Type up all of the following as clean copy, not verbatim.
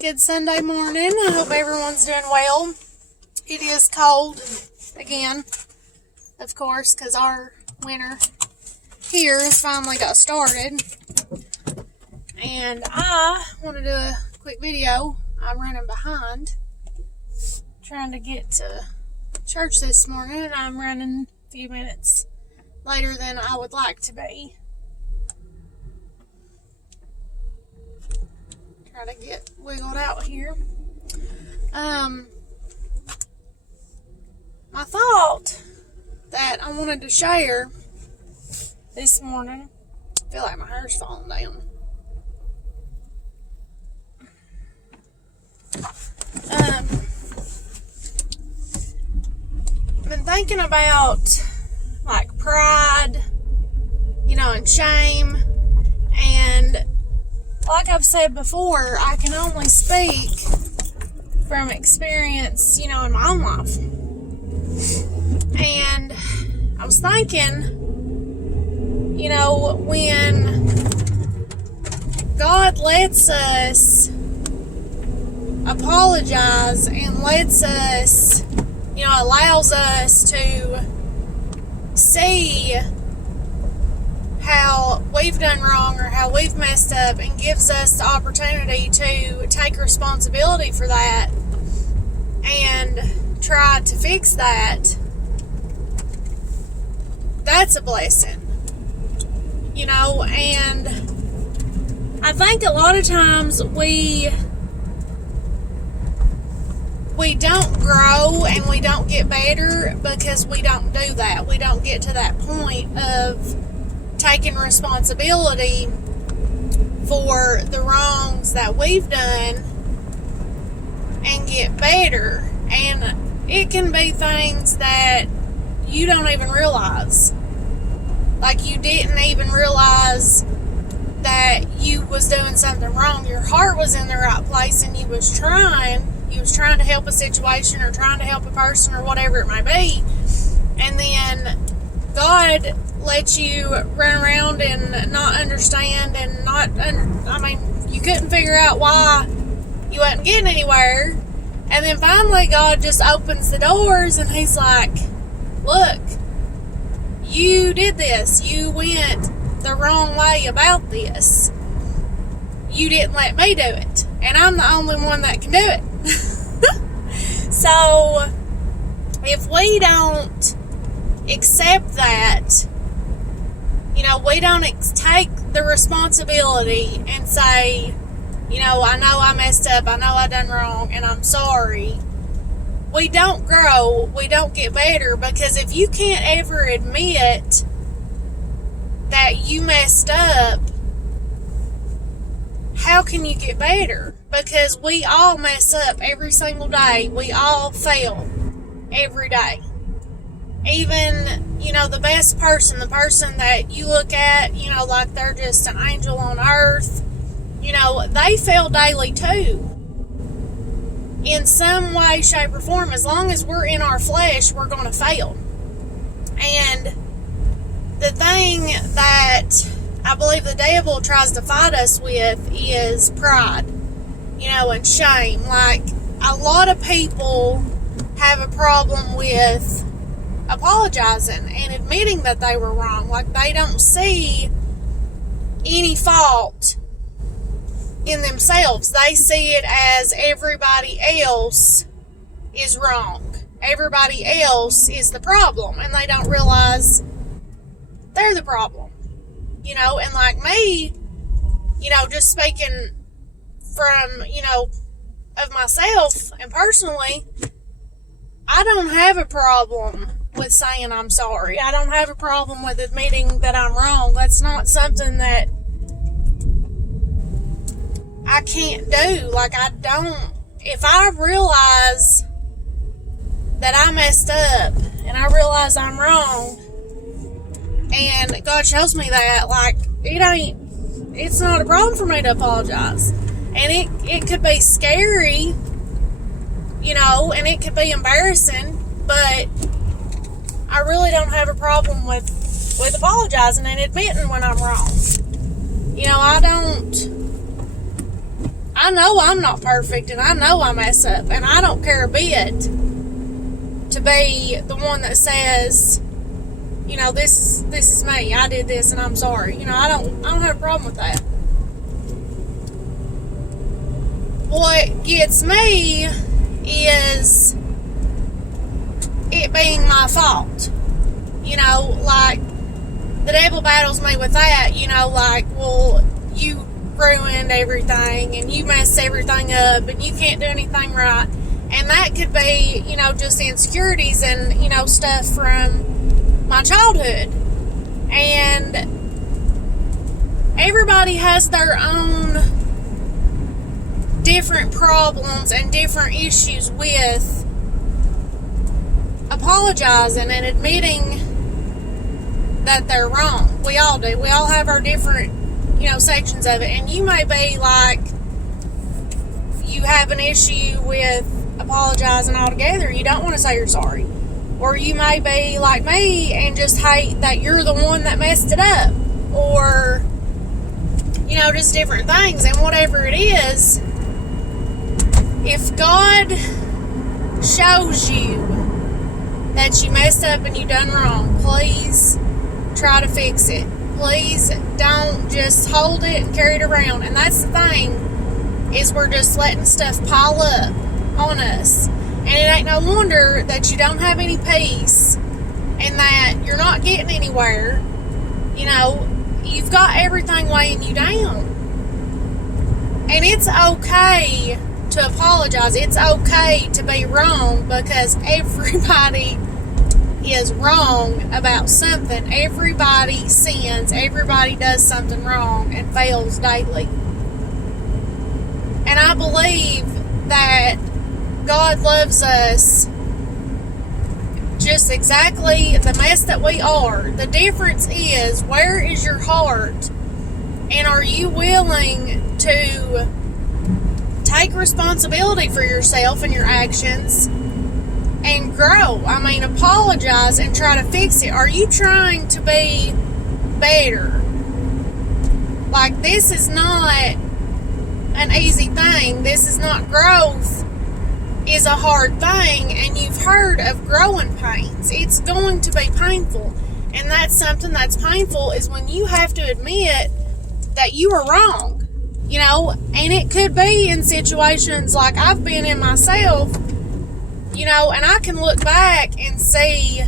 Good Sunday morning. I hope everyone's doing well. It is cold again, of course, because our winter here has finally got started. And I want to do a quick video. I'm running behind, trying to get to church this morning, and I'm running a few minutes later than I would like to be. Try to get wiggled out here. I thought that I wanted to share this morning. I feel like my hair's falling down. I've been thinking about like pride, and shame, and like I've said before, I can only speak from experience, in my own life. And I was thinking, when God lets us apologize and lets us, allows us to see how we've done wrong or how we've messed up, and gives us the opportunity to take responsibility for that and try to fix that, that's a blessing, and I think a lot of times we don't grow and we don't get better because we don't do that. We don't get to that point of taking responsibility for the wrongs that we've done and get better. And it can be things that you don't even realize. Like, you didn't even realize that you was doing something wrong. Your heart was in the right place, and you was trying to help a situation or trying to help a person or whatever it may be. And then God let you run around and not understand and you couldn't figure out why you wasn't getting anywhere. And then finally God just opens the doors and he's like, look, you did this. You went the wrong way about this. You didn't let me do it. And I'm the only one that can do it. So if we don't accept that, we don't take the responsibility and say, I know I messed up, I know I done wrong, and I'm sorry. We don't grow, we don't get better, because if you can't ever admit that you messed up, how can you get better? Because we all mess up every single day. We all fail every day. Even, the best person, the person that you look at, like they're just an angel on earth, they fail daily too. In some way, shape, or form. As long as we're in our flesh, we're going to fail. And the thing that I believe the devil tries to fight us with is pride, and shame. Like, a lot of people have a problem with apologizing and admitting that they were wrong. Like, they don't see any fault in themselves. They see it as everybody else is wrong. Everybody else is the problem, and they don't realize they're the problem. And like me, just speaking from, of myself and personally, I don't have a problem with saying I'm sorry. I don't have a problem with admitting that I'm wrong. That's not something that I can't do. Like, if I realize that I messed up and I realize I'm wrong, and God shows me that, like, it's not a problem for me to apologize. And it could be scary, and it could be embarrassing, but I really don't have a problem with apologizing and admitting when I'm wrong. I I know I'm not perfect, and I know I mess up, and I don't care a bit to be the one that says, you know, this is me. I did this, and I'm sorry. You know, I don't have a problem with that. What gets me is it being my fault. You know, like, the devil battles me with that, you know, like, well, you ruined everything, and you messed everything up, and you can't do anything right. And that could be, you know, just insecurities and, you know, stuff from my childhood. And everybody has their own different problems and different issues with apologizing and admitting that they're wrong. We all do. We all have our different, you know, sections of it. And you may be like, you have an issue with apologizing altogether. You don't want to say you're sorry. Or you may be like me and just hate that you're the one that messed it up. Or, you know, just different things. And whatever it is, if God shows you that you messed up and you done wrong, please try to fix it. Please don't just hold it and carry it around. And that's the thing, is we're just letting stuff pile up on us. And it ain't no wonder that you don't have any peace and that you're not getting anywhere. You know, you've got everything weighing you down. And it's okay to apologize. It's okay to be wrong, because everybody is wrong about something. Everybody sins. Everybody does something wrong and fails daily. And I believe that God loves us just exactly the mess that we are. The difference is, where is your heart? And are you willing to take responsibility for yourself and your actions and grow? I mean, apologize and try to fix it. Are you trying to be better? Like, this is not an easy thing. This is not growth. Is a hard thing, and you've heard of growing pains. It's going to be painful, and that's something that's painful, is when you have to admit that you were wrong, you know. And it could be in situations like I've been in myself, you know, and I can look back and see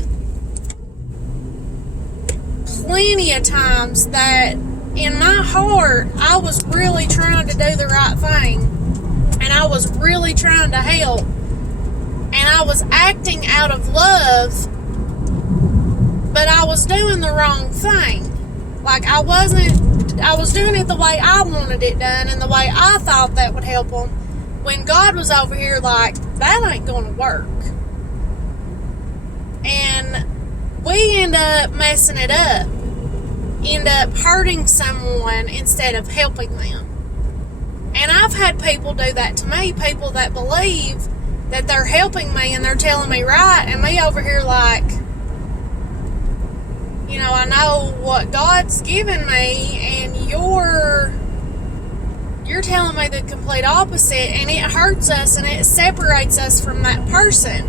plenty of times that in my heart I was really trying to do the right thing, and I was really trying to help, and I was acting out of love, but I was doing the wrong thing. Like, I was doing it the way I wanted it done and the way I thought that would help them, when God was over here like, that ain't going to work. And we end up messing it up, end up hurting someone instead of helping them. And I've had people do that to me, people that believe that they're helping me and they're telling me right, and me over here like, you know, I know what God's given me, and you're telling me the complete opposite, and it hurts us and it separates us from that person.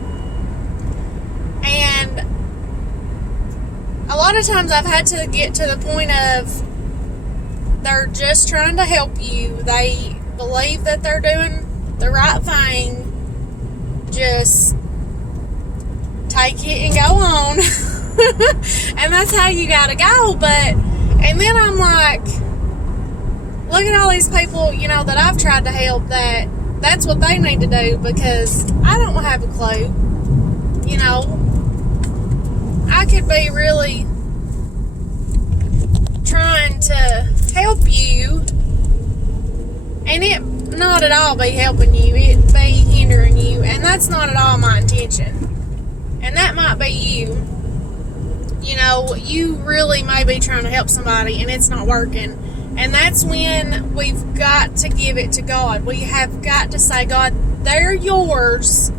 And a lot of times I've had to get to the point of, they're just trying to help you. They believe that they're doing the right thing. Just take it and go on. And that's how you gotta go. And then I'm like, look at all these people, you know, that I've tried to help, that's what they need to do, because I don't have a clue. You know, I could be really trying to help you, and it not at all be helping you, it be hindering you, and that's not at all my intention. And that might be you. You know, you really may be trying to help somebody and it's not working. And that's when we've got to give it to God. We have got to say, God, they're yours.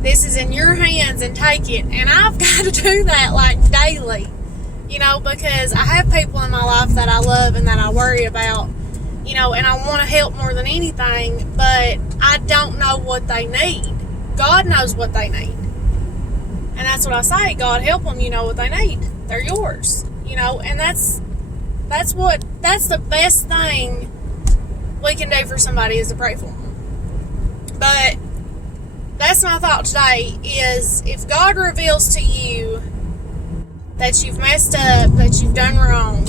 This is in your hands, and take it. And I've got to do that like daily, you know, because I have people in my life that I love and that I worry about, you know, and I want to help more than anything, but I don't know what they need. God knows what they need. And that's what I say. God, help them. You know what they need. They're yours. You know, and that's the best thing we can do for somebody is to pray for them. But that's my thought today is if God reveals to you that you've messed up, that you've done wrong,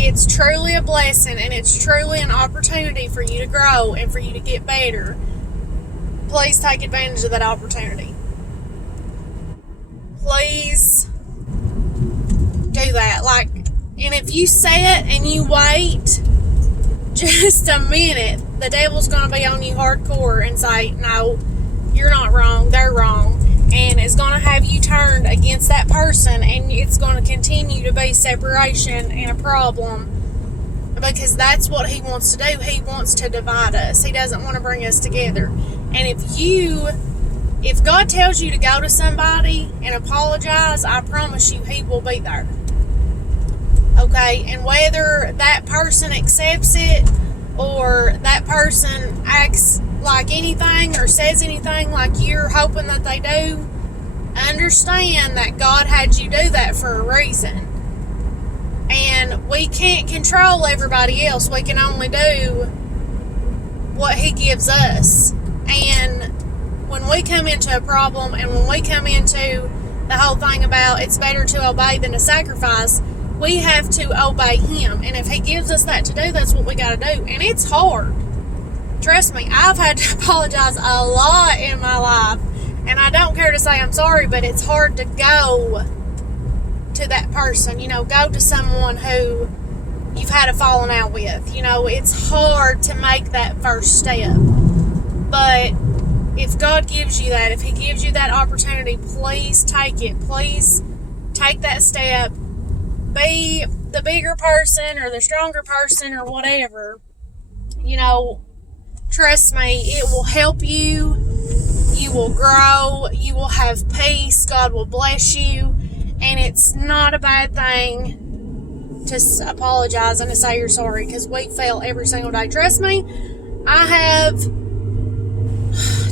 it's truly a blessing and it's truly an opportunity for you to grow and for you to get better. Please take advantage of that opportunity. Please do that. Like, and if you sit and you wait just a minute, the devil's going to be on you hardcore and say, no, you're not wrong, they're wrong. And it's going to have you turned against that person, and it's going to continue to be separation and a problem, because that's what he wants to do. He wants to divide us. He doesn't want to bring us together. And if God tells you to go to somebody and apologize, I promise you he will be there. Okay? And whether that person accepts it or that person acts like anything or says anything like you're hoping that they do, understand that God had you do that for a reason. And we can't control everybody else. We can only do what he gives us. And when we come into a problem and when we come into the whole thing about it's better to obey than to sacrifice, we have to obey him. And if he gives us that to do, that's what we got to do. And it's hard. Trust me, I've had to apologize a lot in my life. And I don't care to say I'm sorry, but it's hard to go to that person. You know, go to someone who you've had a falling out with. You know, it's hard to make that first step. But if God gives you that, if he gives you that opportunity, please take it. Please take that step. Be the bigger person or the stronger person or whatever. You know, trust me, it will help you. You will grow. You will have peace. God will bless you. And it's not a bad thing to apologize and to say you're sorry, because we fail every single day. Trust me, I have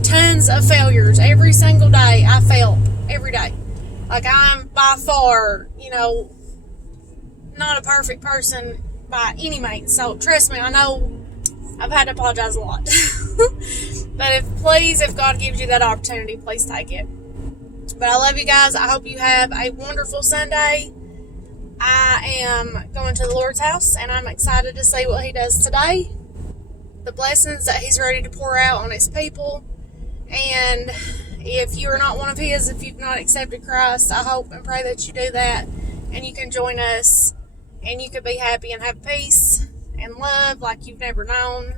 tons of failures every single day. I fail every day. Like, I'm by far, you know, not a perfect person by any means. So trust me, I know I've had to apologize a lot. But if God gives you that opportunity, please take it. But I love you guys. I hope you have a wonderful Sunday. I am going to the Lord's house, and I'm excited to see what he does today. The blessings that he's ready to pour out on his people. And if you are not one of his, if you've not accepted Christ, I hope and pray that you do that, and you can join us, and you can be happy and have peace and love like you've never known.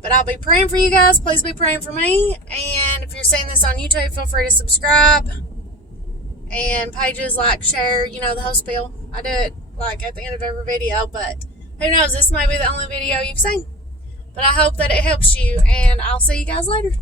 But I'll be praying for you guys. Please be praying for me. And if you're seeing this on YouTube, feel free to subscribe. And pages, like, share, you know, the whole spiel. I do it, like, at the end of every video. But who knows? This may be the only video you've seen. But I hope that it helps you. And I'll see you guys later.